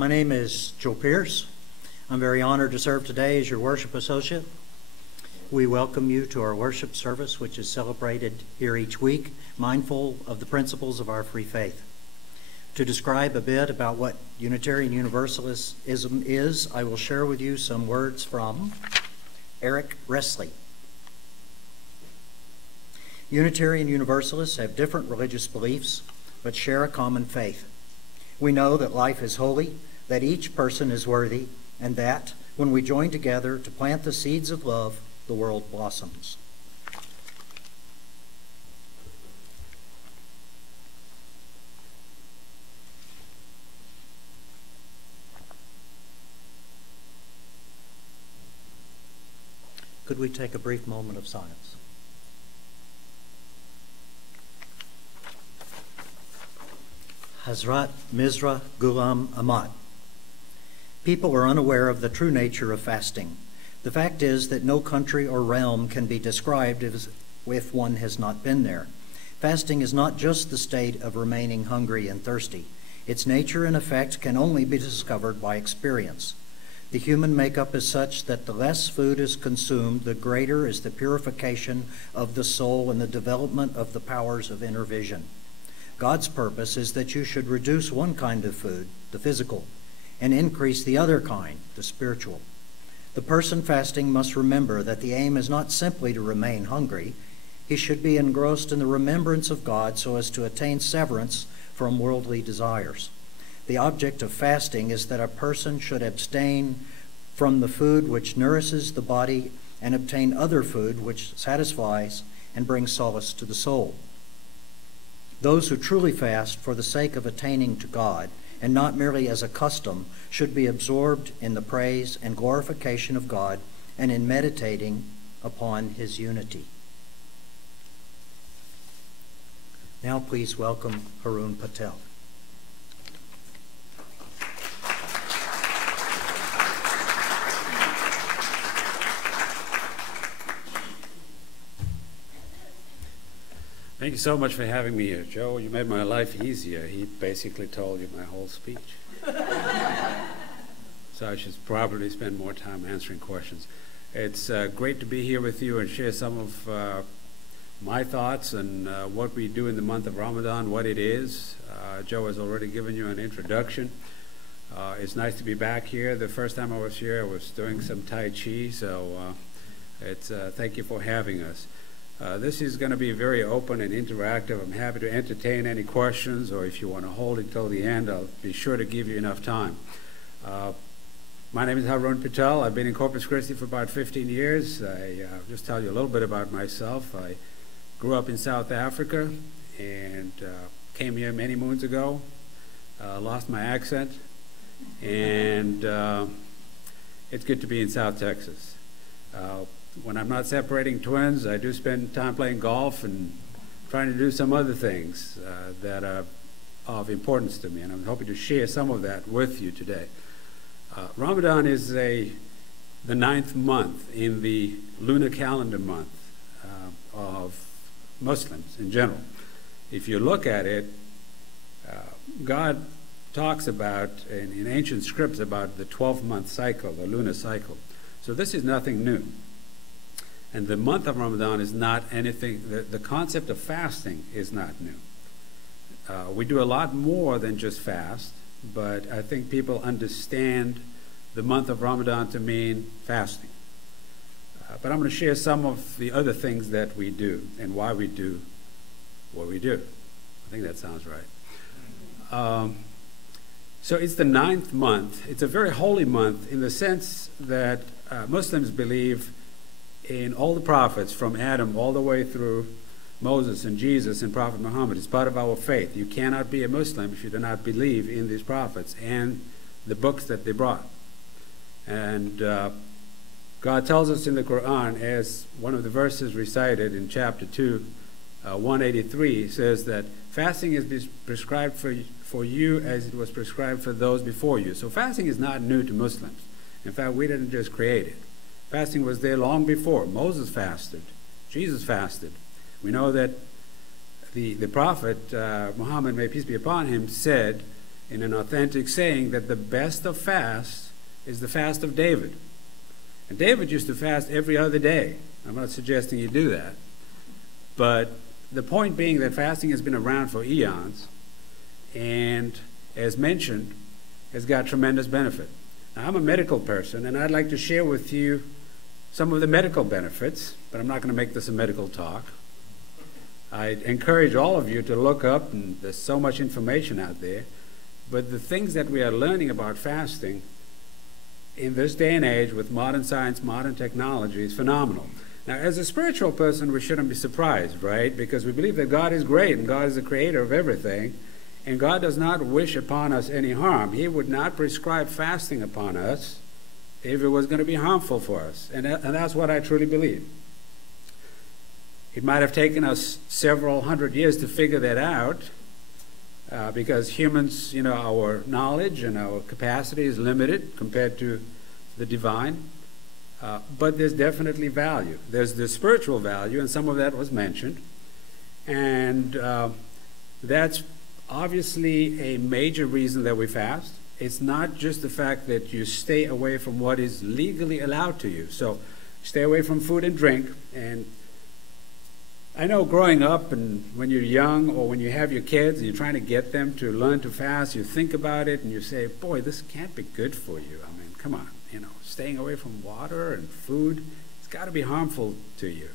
My name is Joe Pierce. I'm very honored to serve today as your worship associate. We welcome you to our worship service, which is celebrated here each week, mindful of the principles of our free faith. To describe a bit about what Unitarian Universalism is, I will share with you some words from Eric Restley. Unitarian Universalists have different religious beliefs, but share a common faith. We know that life is holy, that each person is worthy, and that, when we join together to plant the seeds of love, the world blossoms. Could we take a brief moment of silence? Hazrat Mirza Ghulam Ahmad. People are unaware of the true nature of fasting. The fact is that no country or realm can be described if one has not been there. Fasting is not just the state of remaining hungry and thirsty. Its nature and effect can only be discovered by experience. The human makeup is such that the less food is consumed, the greater is the purification of the soul and the development of the powers of inner vision. God's purpose is that you should reduce one kind of food, the physical, and increase the other kind, the spiritual. The person fasting must remember that the aim is not simply to remain hungry. He should be engrossed in the remembrance of God so as to attain severance from worldly desires. The object of fasting is that a person should abstain from the food which nourishes the body and obtain other food which satisfies and brings solace to the soul. Those who truly fast for the sake of attaining to God, and not merely as a custom, should be absorbed in the praise and glorification of God and in meditating upon his unity. Now please welcome Harun Patel. Thank you so much for having me here, Joe. You made my life easier. He basically told you my whole speech. So I should probably spend more time answering questions. It's great to be here with you and share some of my thoughts and what we do in the month of Ramadan, what it is. Joe has already given you an introduction. It's nice to be back here. The first time I was here, I was doing some Tai Chi, so thank you for having us. This is going to be very open and interactive. I'm happy to entertain any questions, or if you want to hold it till the end, I'll be sure to give you enough time. My name is Harun Patel. I've been in Corpus Christi for about 15 years. I'll just tell you a little bit about myself. I grew up in South Africa and came here many moons ago, lost my accent, and it's good to be in South Texas. When I'm not separating twins, I do spend time playing golf and trying to do some other things that are of importance to me, and I'm hoping to share some of that with you today. Ramadan is the 9th month in the lunar calendar month of Muslims in general. If you look at it, God talks about, in ancient scripts, about the 12-month cycle, the lunar cycle. So this is nothing new. And the month of Ramadan is not anything, the concept of fasting is not new. We do a lot more than just fast, but I think people understand the month of Ramadan to mean fasting. But I'm going to share some of the other things that we do and why we do what we do. I think that sounds right. So it's the 9th month. It's a very holy month in the sense that Muslims believe in all the prophets from Adam all the way through Moses and Jesus and Prophet Muhammad. It's part of our faith. You cannot be a Muslim if you do not believe in these prophets and the books that they brought. And God tells us in the Quran, as one of the verses recited in chapter 2, 183, says that fasting is prescribed for you as it was prescribed for those before you. So fasting is not new to Muslims. In fact, we didn't just create it. Fasting was there long before. Moses fasted. Jesus fasted. We know that the prophet, Muhammad, may peace be upon him, said in an authentic saying that the best of fasts is the fast of David. And David used to fast every other day. I'm not suggesting you do that. But the point being that fasting has been around for eons, and as mentioned, has got tremendous benefit. Now, I'm a medical person, and I'd like to share with you some of the medical benefits, but I'm not going to make this a medical talk. I encourage all of you to look up, and there's so much information out there, but the things that we are learning about fasting in this day and age with modern science, modern technology is phenomenal. Now, as a spiritual person, we shouldn't be surprised, right? Because we believe that God is great and God is the creator of everything, and God does not wish upon us any harm. He would not prescribe fasting upon us if it was going to be harmful for us, and that's what I truly believe. It might have taken us several hundred years to figure that out, because humans, our knowledge and our capacity is limited compared to the divine. But there's definitely value. There's the spiritual value, and some of that was mentioned. And that's obviously a major reason that we fast. It's not just the fact that you stay away from what is legally allowed to you. So stay away from food and drink. And I know growing up, and when you're young or when you have your kids and you're trying to get them to learn to fast, you think about it and you say, boy, this can't be good for you. I mean, come on, staying away from water and food, it's got to be harmful to you.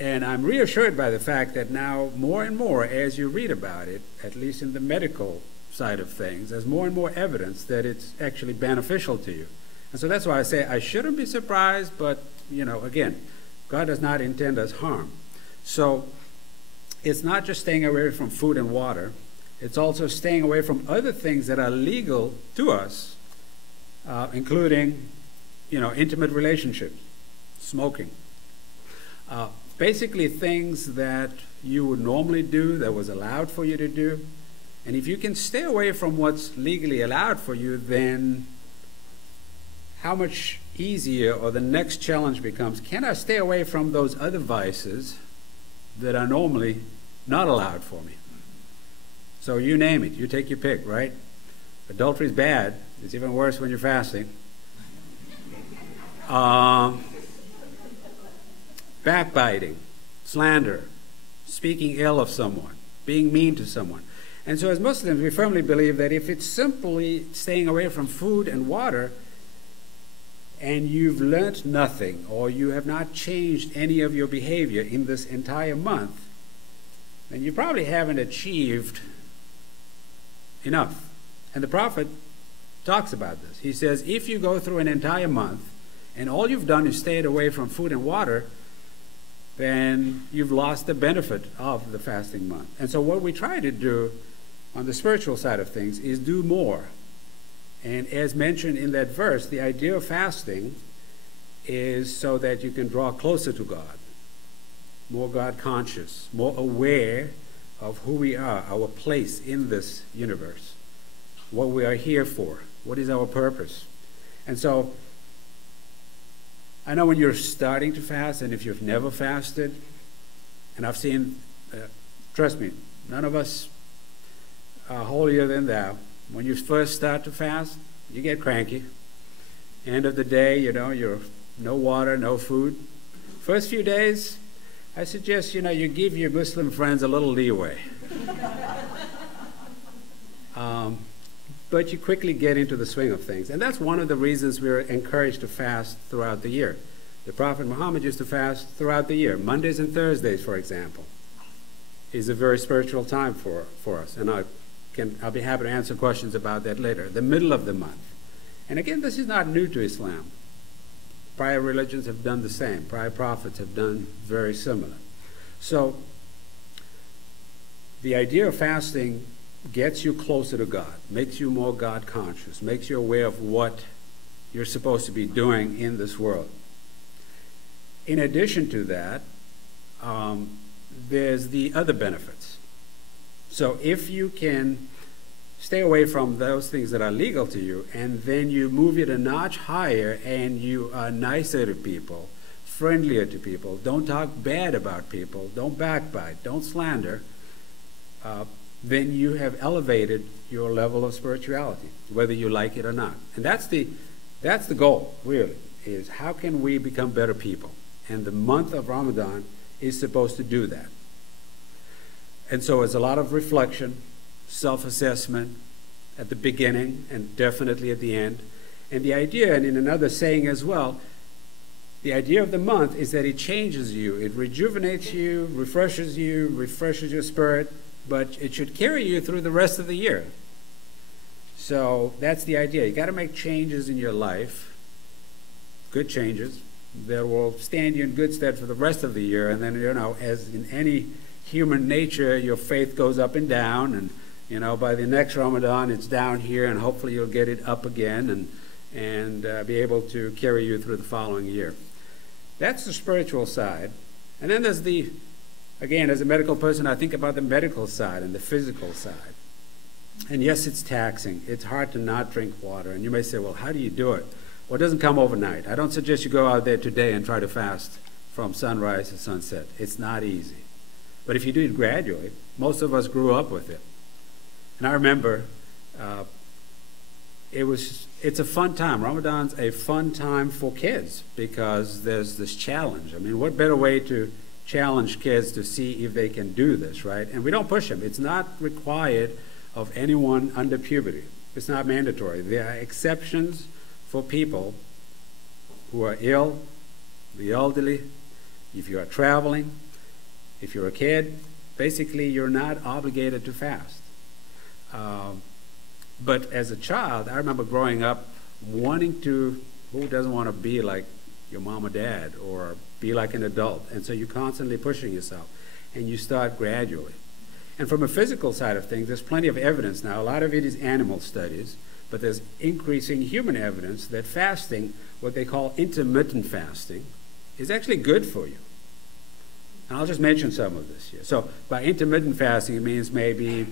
And I'm reassured by the fact that now more and more, as you read about it, at least in the medical side of things, there's more and more evidence that it's actually beneficial to you. And so that's why I say I shouldn't be surprised, but, again, God does not intend us harm. So it's not just staying away from food and water. It's also staying away from other things that are legal to us, including, intimate relationships, smoking. Basically things that you would normally do, that was allowed for you to do. And if you can stay away from what's legally allowed for you, then how much easier, or the next challenge becomes, can I stay away from those other vices that are normally not allowed for me? So you name it, you take your pick, right? Adultery is bad. It's even worse when you're fasting. Backbiting, slander, speaking ill of someone, being mean to someone. And so as Muslims, we firmly believe that if it's simply staying away from food and water, and you've learnt nothing, or you have not changed any of your behavior in this entire month, then you probably haven't achieved enough. And the prophet talks about this. He says, if you go through an entire month, and all you've done is stayed away from food and water, then you've lost the benefit of the fasting month. And so what we try to do on the spiritual side of things is do more. And as mentioned in that verse, the idea of fasting is so that you can draw closer to God, more God conscious, more aware of who we are, our place in this universe, what we are here for, what is our purpose. And so I know when you're starting to fast, and if you've never fasted, and I've seen, trust me, none of us are holier than thou. When you first start to fast, you get cranky. End of the day, you're no water, no food. First few days, I suggest, you give your Muslim friends a little leeway. But you quickly get into the swing of things. And that's one of the reasons we're encouraged to fast throughout the year. The Prophet Muhammad used to fast throughout the year. Mondays and Thursdays, for example, is a very spiritual time for us. And I'll be happy to answer questions about that later. The middle of the month. And again, this is not new to Islam. Prior religions have done the same. Prior prophets have done very similar. So the idea of fasting gets you closer to God, makes you more God conscious, makes you aware of what you're supposed to be doing in this world. In addition to that, there's the other benefits. So if you can stay away from those things that are legal to you, and then you move it a notch higher and you are nicer to people, friendlier to people, don't talk bad about people, don't backbite, don't slander, then you have elevated your level of spirituality, whether you like it or not. And that's the goal, really, is how can we become better people? And the month of Ramadan is supposed to do that. And so it's a lot of reflection, self-assessment at the beginning and definitely at the end. And the idea, and in another saying as well, the idea of the month is that it changes you, it rejuvenates you, refreshes your spirit, but it should carry you through the rest of the year. So that's the idea. You got to make changes in your life, good changes, that will stand you in good stead for the rest of the year. And then, as in any human nature, your faith goes up and down, and by the next Ramadan it's down here, and hopefully you'll get it up again and be able to carry you through the following year. That's the spiritual side. And then there's again, as a medical person, I think about the medical side and the physical side. And yes, it's taxing. It's hard to not drink water. And you may say, well, how do you do it? Well, it doesn't come overnight. I don't suggest you go out there today and try to fast from sunrise to sunset. It's not easy. But if you do it gradually, most of us grew up with it. And I remember it's a fun time. Ramadan's a fun time for kids because there's this challenge. I mean, what better way to challenge kids to see if they can do this, right? And we don't push them. It's not required of anyone under puberty. It's not mandatory. There are exceptions for people who are ill, the elderly, if you are traveling, if you're a kid. Basically, you're not obligated to fast. But as a child, I remember growing up wanting to, who doesn't want to be like your mom or dad or be like an adult? And so you're constantly pushing yourself, and you start gradually. And from a physical side of things, there's plenty of evidence now. A lot of it is animal studies, but there's increasing human evidence that fasting, what they call intermittent fasting, is actually good for you. And I'll just mention some of this here. So by intermittent fasting, it means maybe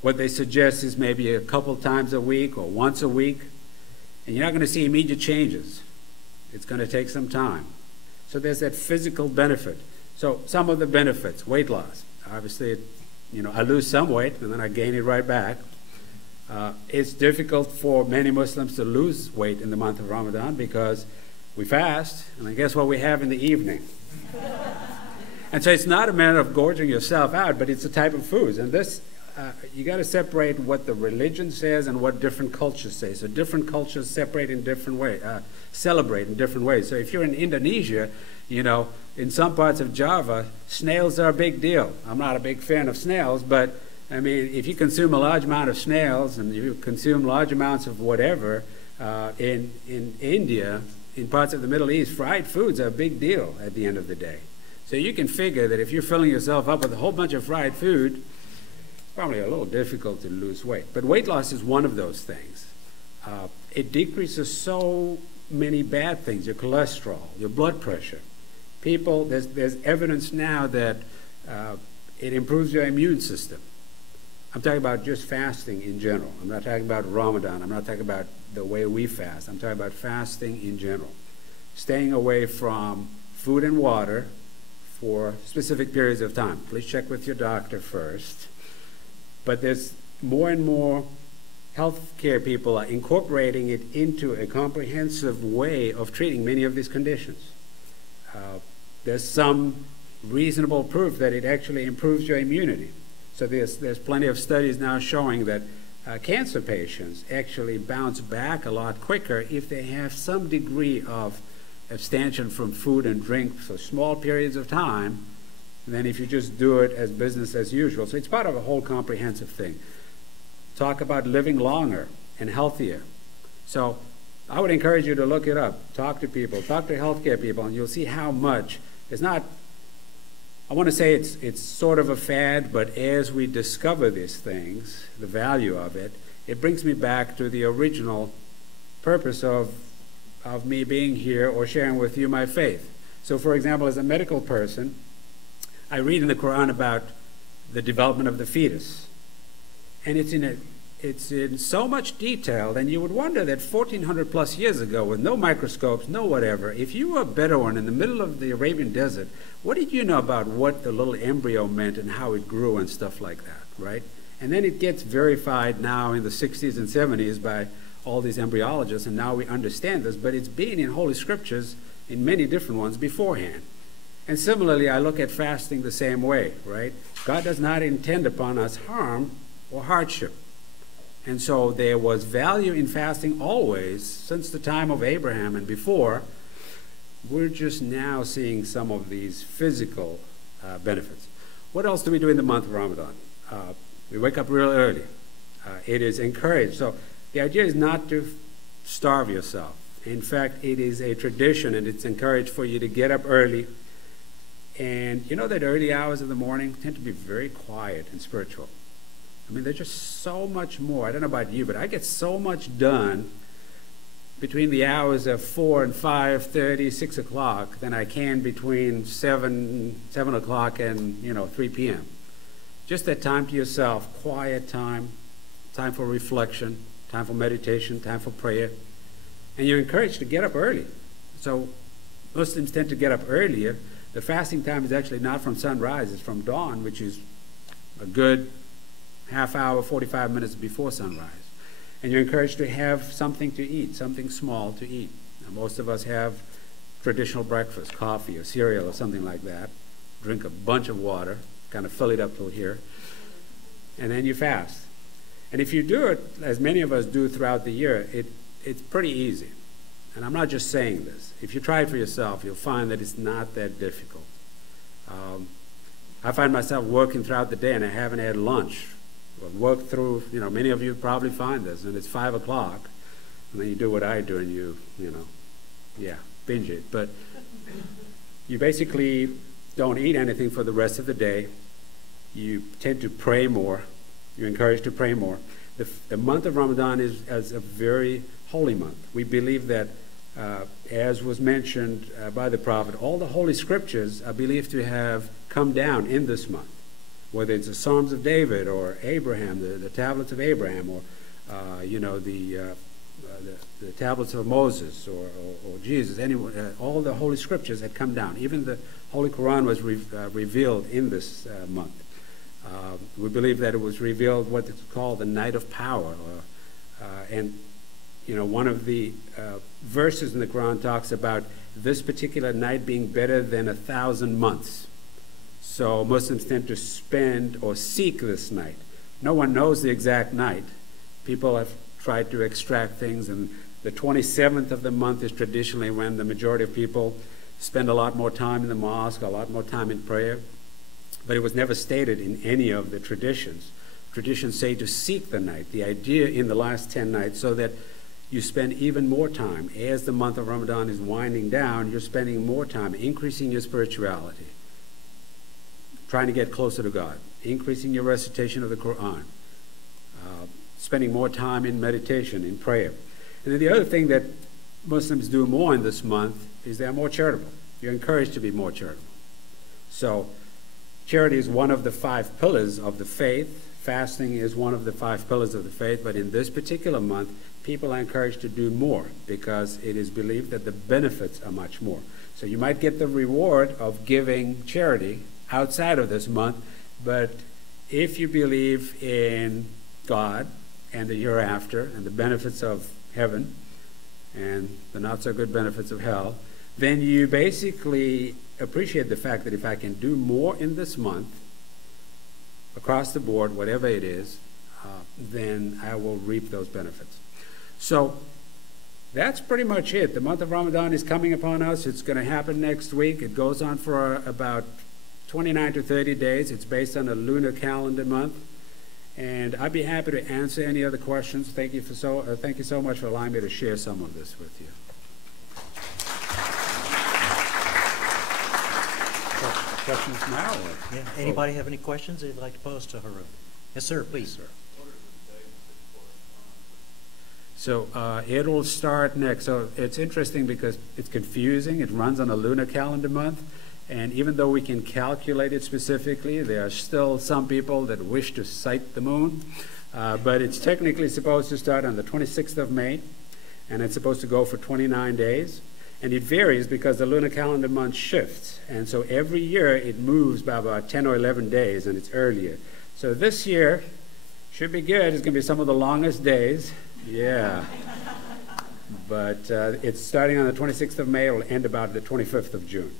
what they suggest is maybe a couple times a week or once a week. And you're not going to see immediate changes. It's going to take some time. So there's that physical benefit. So some of the benefits, weight loss. Obviously, I lose some weight and then I gain it right back. It's difficult for many Muslims to lose weight in the month of Ramadan because we fast, and I guess what we have in the evening. And so it's not a matter of gorging yourself out, but it's a type of foods. And this, you got to separate what the religion says and what different cultures say. So different cultures separate in different ways, celebrate in different ways. So if you're in Indonesia, in some parts of Java, snails are a big deal. I'm not a big fan of snails, but I mean, if you consume a large amount of snails and you consume large amounts of whatever, in India, in parts of the Middle East, fried foods are a big deal at the end of the day. So you can figure that if you're filling yourself up with a whole bunch of fried food, it's probably a little difficult to lose weight. But weight loss is one of those things. It decreases so many bad things, your cholesterol, your blood pressure. People, there's evidence now that it improves your immune system. I'm talking about just fasting in general. I'm not talking about Ramadan. I'm not talking about the way we fast. I'm talking about fasting in general. Staying away from food and water for specific periods of time. Please check with your doctor first. But there's more and more healthcare people are incorporating it into a comprehensive way of treating many of these conditions. There's some reasonable proof that it actually improves your immunity. So there's plenty of studies now showing that cancer patients actually bounce back a lot quicker if they have some degree of abstention from food and drink for small periods of time than if you just do it as business as usual. So it's part of a whole comprehensive thing. Talk about living longer and healthier. So I would encourage you to look it up. Talk to people. Talk to healthcare people, and you'll see how much. It's not, I want to say it's sort of a fad, but as we discover these things, the value of it, it brings me back to the original purpose of me being here or sharing with you my faith. So for example, as a medical person, I read in the Quran about the development of the fetus. And it's in so much detail, and you would wonder that 1,400 plus years ago, with no microscopes, no whatever, if you were a Bedouin in the middle of the Arabian desert, what did you know about what the little embryo meant and how it grew and stuff like that, right? And then it gets verified now in the 60s and 70s by all these embryologists, and now we understand this, but it's been in Holy Scriptures in many different ones beforehand. And similarly, I look at fasting the same way, right? God does not intend upon us harm or hardship. And so there was value in fasting always, since the time of Abraham and before. We're just now seeing some of these physical benefits. What else do we do in the month of Ramadan? We wake up real early. It is encouraged. So the idea is not to starve yourself. In fact, it is a tradition, and it's encouraged for you to get up early. And you know that early hours of the morning tend to be very quiet and spiritual. I mean, there's just so much more. I don't know about you, but I get so much done between the hours of 4 and 5:30, 6 o'clock than I can between 7 o'clock and 3 p.m. Just that time to yourself, quiet time, time for reflection, time for meditation, time for prayer. And you're encouraged to get up early. So Muslims tend to get up earlier. The fasting time is actually not from sunrise, it's from dawn, which is a good half hour, 45 minutes before sunrise. And you're encouraged to have something to eat, something small to eat. Now, most of us have traditional breakfast, coffee or cereal or something like that. Drink a bunch of water, kind of fill it up till here, and then you fast. And if you do it, as many of us do throughout the year, it's pretty easy. And I'm not just saying this. If you try it for yourself, you'll find that it's not that difficult. I find myself working throughout the day and I haven't had lunch. I'll work through, many of you probably find this, and it's 5 o'clock, and then you do what I do and you binge it. But you basically don't eat anything for the rest of the day. You tend to pray more. You're encouraged to pray more. The month of Ramadan is a very holy month. We believe that, as was mentioned by the Prophet, all the Holy Scriptures are believed to have come down in this month, whether it's the Psalms of David or Abraham, the tablets of Abraham, or the tablets of Moses or Jesus. All the Holy Scriptures had come down. Even the Holy Quran was revealed in this month. We believe that it was revealed what is called the night of power, and one of the verses in the Quran talks about this particular night being better than 1,000 months. So Muslims tend to spend or seek this night. No one knows the exact night. People have tried to extract things, and the 27th of the month is traditionally when the majority of people spend a lot more time in the mosque, a lot more time in prayer. But it was never stated in any of the traditions. Traditions say to seek the night, the idea in the last 10 nights, so that you spend even more time. As the month of Ramadan is winding down, you're spending more time, increasing your spirituality, trying to get closer to God, increasing your recitation of the Quran, spending more time in meditation, in prayer. And then the other thing that Muslims do more in this month is they're more charitable. You're encouraged to be more charitable. So charity is one of the 5 pillars of the faith. Fasting is one of the 5 pillars of the faith. But in this particular month, people are encouraged to do more because it is believed that the benefits are much more. So you might get the reward of giving charity outside of this month, but if you believe in God and the hereafter and the benefits of heaven and the not-so-good benefits of hell, then you basically appreciate the fact that if I can do more in this month, across the board, whatever it is, then I will reap those benefits. So that's pretty much it. The month of Ramadan is coming upon us. It's going to happen next week. It goes on for about 29 to 30 days. It's based on a lunar calendar month. And I'd be happy to answer any other questions. Thank you so much for allowing me to share some of this with you. Questions now? Or? Yeah. Anybody have any questions they'd like to pose to Harun? Yes, sir. Please. Yes, sir. So it will start next. So it's interesting because it's confusing. It runs on a lunar calendar month. And even though we can calculate it specifically, there are still some people that wish to sight the moon. But it's technically supposed to start on the 26th of May. And it's supposed to go for 29 days. And it varies because the lunar calendar month shifts. And so every year it moves by about 10 or 11 days, and it's earlier. So this year, Should be good. It's going to be some of the longest days. Yeah. But it's starting on the 26th of May. It will end about the 25th of June.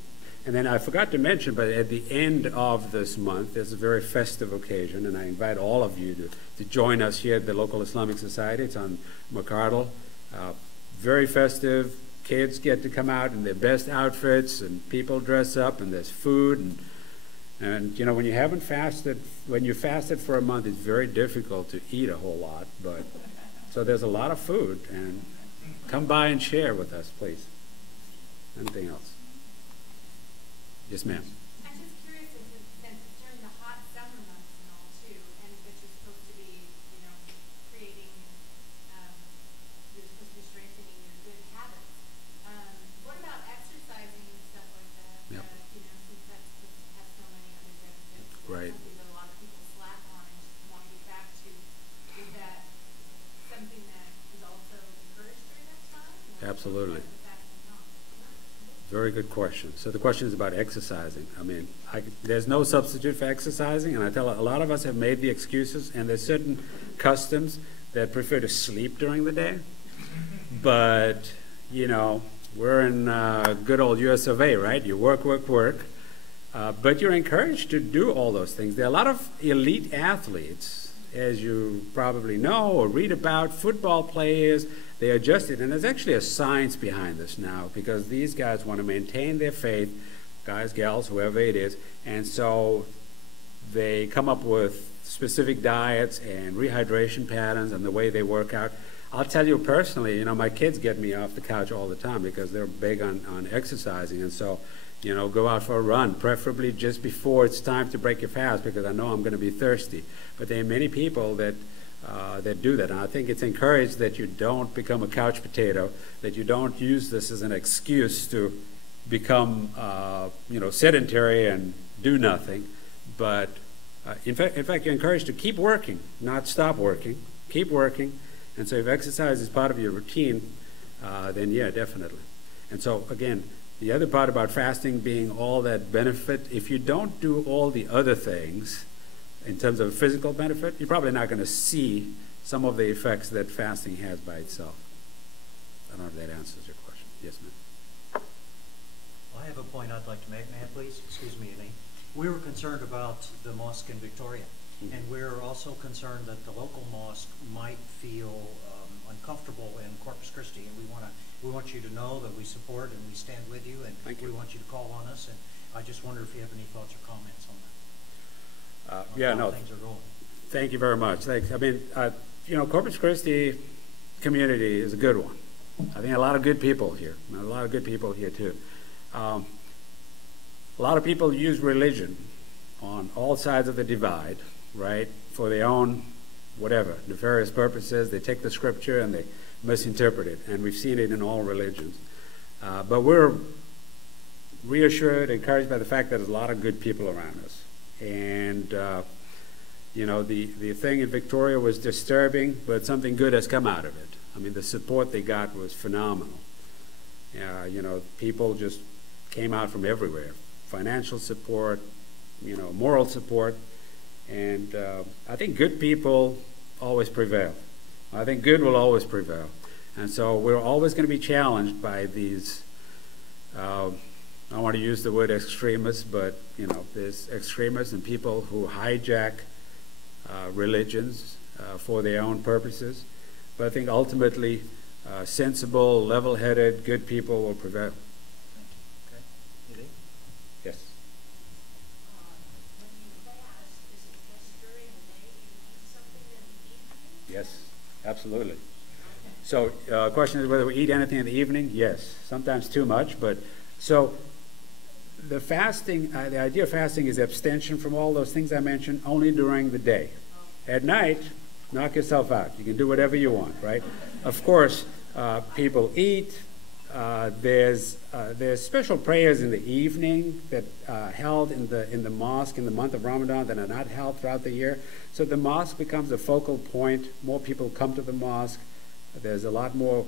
And then I forgot to mention, but at the end of this month, there's a very festive occasion, and I invite all of you to join us here at the local Islamic Society. It's on McArdle. Very festive. Kids get to come out in their best outfits, and people dress up, and there's food. And you know, when you fasted for a month, it's very difficult to eat a whole lot. But so there's a lot of food, and come by and share with us, please. Anything else? Yes, ma'am. I'm just curious, since it's during the hot summer months and all too, and which is supposed to be, creating, you're supposed to be strengthening your good habits. What about exercising and stuff like that? Yep. Since that's supposed to have so many other benefits. Right. Something that a lot of people slack on and want to get back to. Is that something that is also encouraged during that time? Absolutely. Very good question. So the question is about exercising. I mean, there's no substitute for exercising, and I tell you, a lot of us have made the excuses, and there's certain customs that prefer to sleep during the day. But, we're in good old US of A, right? You work, work, work. But you're encouraged to do all those things. There are a lot of elite athletes, as you probably know or read about, football players. They adjusted, and there's actually a science behind this now, because these guys want to maintain their faith, guys, gals, whoever it is, and so they come up with specific diets and rehydration patterns and the way they work out. I'll tell you personally, my kids get me off the couch all the time because they're big on exercising, and so, go out for a run, preferably just before it's time to break your fast, because I know I'm going to be thirsty. But there are many people that do that. And I think it's encouraged that you don't become a couch potato, that you don't use this as an excuse to become, sedentary and do nothing. But in fact, you're encouraged to keep working, not stop working. Keep working. And so if exercise is part of your routine, then yeah, definitely. And so again, the other part about fasting being all that benefit, if you don't do all the other things, in terms of physical benefit, you're probably not going to see some of the effects that fasting has by itself. I don't know if that answers your question. Yes, ma'am. Well, I have a point I'd like to make. May I please? Excuse me, Elaine. We were concerned about the mosque in Victoria, and we're also concerned that the local mosque might feel uncomfortable in Corpus Christi, and we want you to know that we support and we stand with you, and we want you to call on us. And I just wonder if you have any thoughts or comments on that. Things are going. Thank you very much. Thanks. I mean, Corpus Christi community is a good one. I think a lot of good people here. A lot of good people here too. A lot of people use religion on all sides of the divide, right, for their own whatever nefarious purposes. They take the scripture and they misinterpret it, and we've seen it in all religions. But we're reassured, encouraged by the fact that there's a lot of good people around us. And, the thing in Victoria was disturbing, but something good has come out of it. I mean, the support they got was phenomenal. People just came out from everywhere. Financial support, moral support. And I think good people always prevail. I think good will always prevail. And so we're always going to be challenged by these I don't want to use the word extremists, but there's extremists and people who hijack religions for their own purposes. But I think ultimately, sensible, level-headed, good people will prevail. Thank you. Okay. Yes. When you fast, is it just during the day you eat something in the evening? Yes, absolutely. So question is whether we eat anything in the evening? Yes, sometimes too much, but so the fasting, the idea of fasting is abstention from all those things I mentioned only during the day. At night, knock yourself out. You can do whatever you want, right? Of course, people eat. There's special prayers in the evening that are held in the mosque in the month of Ramadan that are not held throughout the year. So the mosque becomes a focal point. More people come to the mosque. There's a lot more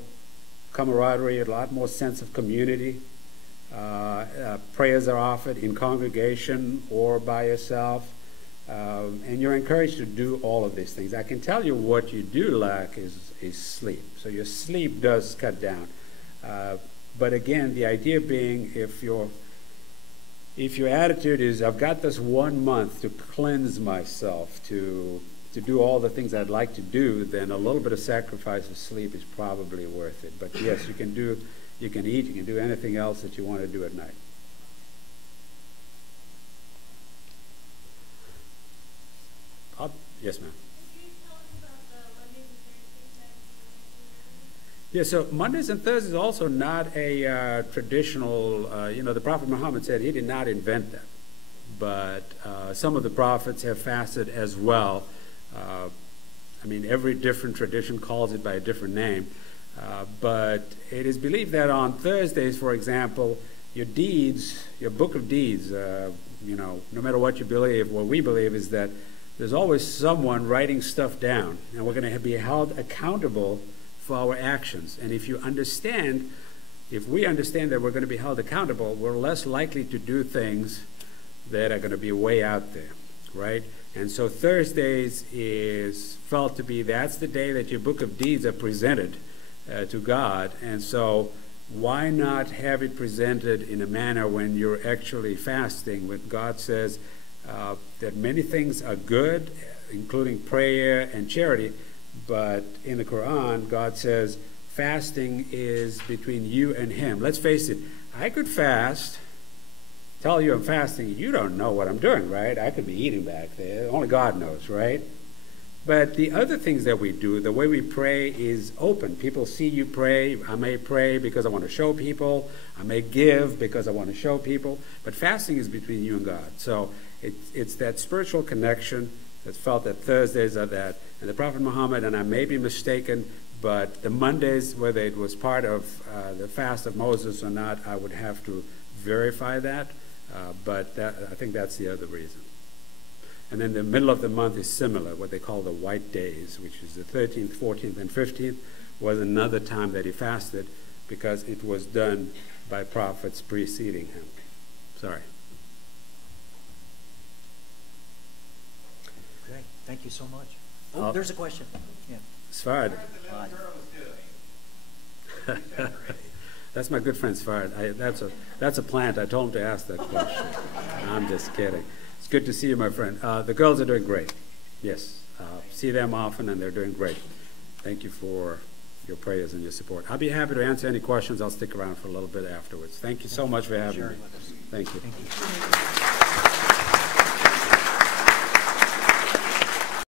camaraderie, a lot more sense of community. Prayers are offered in congregation or by yourself. And you're encouraged to do all of these things. I can tell you what you do lack is sleep. So your sleep does cut down. But again, the idea being, if your attitude is, I've got this 1 month to cleanse myself, to do all the things I'd like to do, then a little bit of sacrifice of sleep is probably worth it. But yes, you can eat, you can do anything else that you want to do at night. Yes, ma'am. Could you tell us about the Mondays and Thursdays? Yeah, so Mondays and Thursdays is also not a traditional, the Prophet Muhammad said he did not invent that. But some of the prophets have fasted as well. Every different tradition calls it by a different name. But it is believed that on Thursdays, for example, your deeds, your book of deeds, no matter what you believe, what we believe is that there's always someone writing stuff down, and we're going to be held accountable for our actions. And if we understand that we're going to be held accountable, we're less likely to do things that are going to be way out there, right? And so Thursdays is felt to be, that's the day that your book of deeds are presented to God. And so why not have it presented in a manner when you're actually fasting, when God says that many things are good, including prayer and charity, but in the Quran, God says fasting is between you and him. Let's face it, I could fast, tell you I'm fasting, you don't know what I'm doing, right? I could be eating back there. Only God knows, right? But the other things that we do, the way we pray is open. People see you pray. I may pray because I want to show people. I may give because I want to show people. But fasting is between you and God. So it's that spiritual connection that's felt that Thursdays are that. And the Prophet Muhammad, and I may be mistaken, but the Mondays, whether it was part of the fast of Moses or not, I would have to verify that. But I think that's the other reason. And then the middle of the month is similar, what they call the white days, which is the 13th, 14th, and 15th, was another time that he fasted because it was done by prophets preceding him. Sorry. Great. Thank you so much. Oh, there's a question. Yeah. Sfard. That's my good friend Sfard. That's a plant. I told him to ask that question. I'm just kidding. It's good to see you, my friend. The girls are doing great. Yes. See them often, and they're doing great. Thank you for your prayers and your support. I'll be happy to answer any questions. I'll stick around for a little bit afterwards. Thank you so much for having me. Thank you. Thank you.